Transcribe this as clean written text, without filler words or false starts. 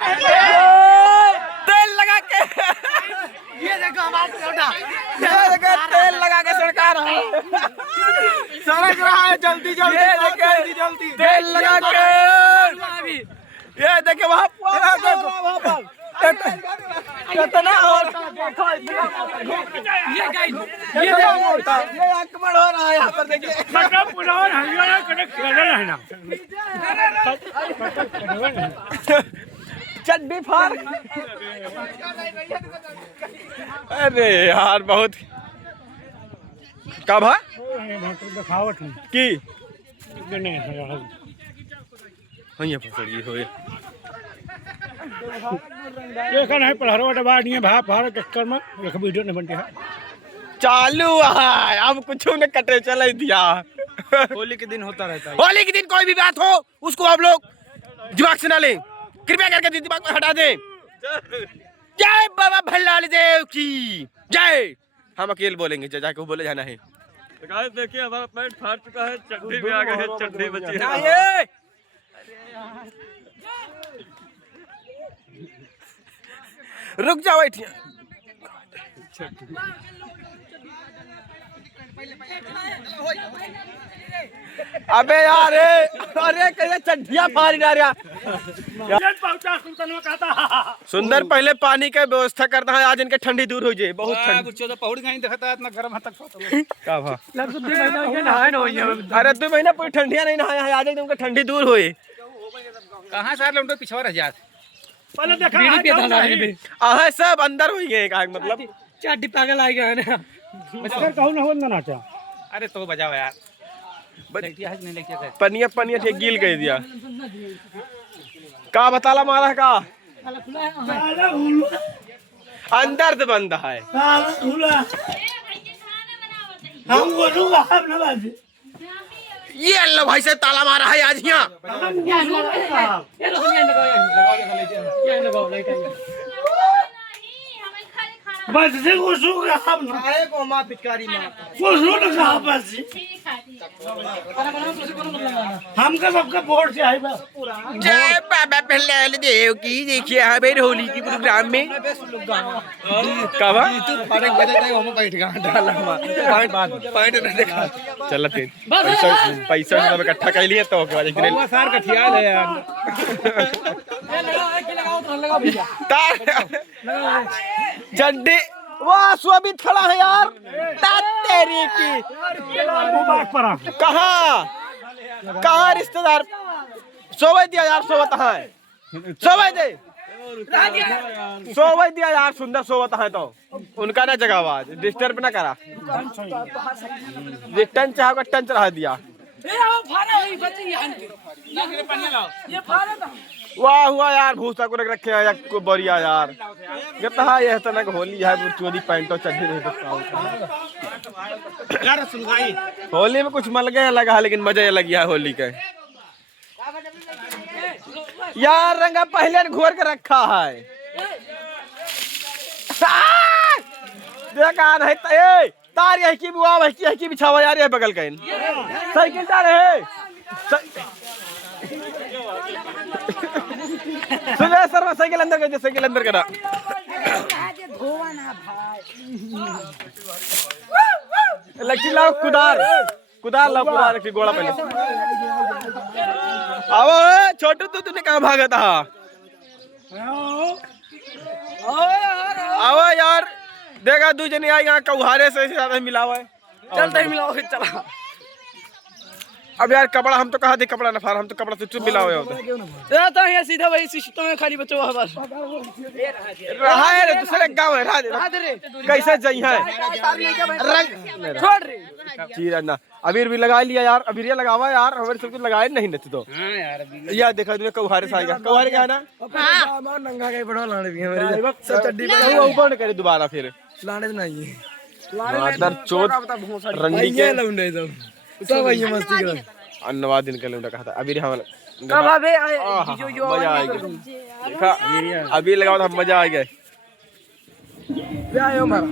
तेल लगा के ये देखो हमारा तेल लगा के सड़का रहा है, सड़क रहा है जल्दी जल्दी जल्दी जल्दी तेल लगा के। ये देखिए वहाँ कितना होता ये आक्रमण हो रहा है यहाँ पर देखिए। चड्डी फाड़। अरे यार बहुत कब है की ये फसड़ी होए वीडियो नहीं बनती है चालू है अब कुछ न कटे चले दिया। होली के दिन होता रहता है। होली के दिन कोई भी बात हो उसको आप लोग दिमाग से ना लें, कृपया करके दिमाग में हटा दें। जय बाबा भल्लाल देव की जय। हम अकेले बोलेंगे, जजा को बोले जाना है। देखिए हमारा पैंट फाड़ चुका है, चड्डी भी आ गई है, चड्डी बची है। रुक जाओ बैठिए। अबे यार अरे कैसे चड्डिया फाड़ जा रहा। सुंदर पहले पानी का व्यवस्था करता है, आज इनके ठंडी दूर हो जाए। बहुत ठंडी पहुड़ गई देखता इतना गर्म है तक का भा अरे 2 महीना पूरी ठंडिया नहीं नहाया है, आज तुमको ठंडी दूर होए। कहाँ से लौटो पिछवा रह जात आहा सब अंदर हो गए का मतलब चड्डी पागल आ गया ना नाचा। अरे तो बजाओ यार नहीं लेके पनिया पनिया ठीक गिल कह दिया का बताला मारा का अंदर से बंद है। ये अल्लाह भाई से ताला मारा है आज यहाँ। बस से घुसू हम आए को मां पिचकारी मां घुसू ना कहां बस हमका सबका बोर्ड से आई बस जय बाबा भल्लाल देव की। देखिए हमें होली की प्रोग्राम में कब फरक बजाता है हम बैठ गया डाला पॉइंट नहीं देखा चलते पैसा सब इकट्ठा कर लिए तो सार का ख्याल है यार। झंडे वाह स्वाभित खड़ा है यार। तेरी की कहाँ रिश्तेदार सोवे दिया यार, सोवत है सोवे दे सोवे दिया यार, सुंदर सोवत है तो उनका ना जगह आवाज डिस्टर्ब ना करा। टंच चाहोगा टंच रहा दिया। वाह हुआ यार भूसा को रखे है को बढ़िया यार। कहता है ये तो ना होली है चोरी पैंटो चड्डी नहीं सकता। होली में कुछ मल गया लगा लेकिन मजा ये लगी है होली के यार। रंगा पहले घोर के रखा है देखा नहीं तार यही की बुआ वही की बिछावा यार ये बगल का साइकिल तार है। सुबह सर साइकिल अंदर कर, साइकिल अंदर करा। लकी लाओ कुदार कुदार लाओ कुदार रखी गोला पहले। अब छोटू तो तूने कहाँ भागा था। आओ यार देखा 2 जने आई यहाँ कौहारे से ज्यादा मिला हुआ है। चलते ही मिलाओ चला। अब यार कपड़ा हम तो कहा थे कपड़ा न फार, हम तो कपड़ा से चुप मिला हुआ रहता है सीधा वही सिस्टम में खाली बच्चों बस रहा है दूसरे गांव है कैसे जाई है रंग छोड़ रे चीरा ना। अबीर भी लगा लिया यार, अबीर ये लगावा यार हमारे सब कुछ लगाए नहीं नथी तो। हां यार यार देखा तूने कौहारे से आएगा, कौहारे क्या है ना हां नंगा के बढ़ो लाने भी मेरे सब चड्डी पे ऊपर करे दोबारा फिर लाने नहीं है अंदर चोट रंडी के लौंडे सब वही मस्ती कर अन्नवा दिन के लौंडा कहा था। अबीर हम कब अबे मजा आएगा देखा अबीर लगाओ तो मजा आ गया। आयो मारा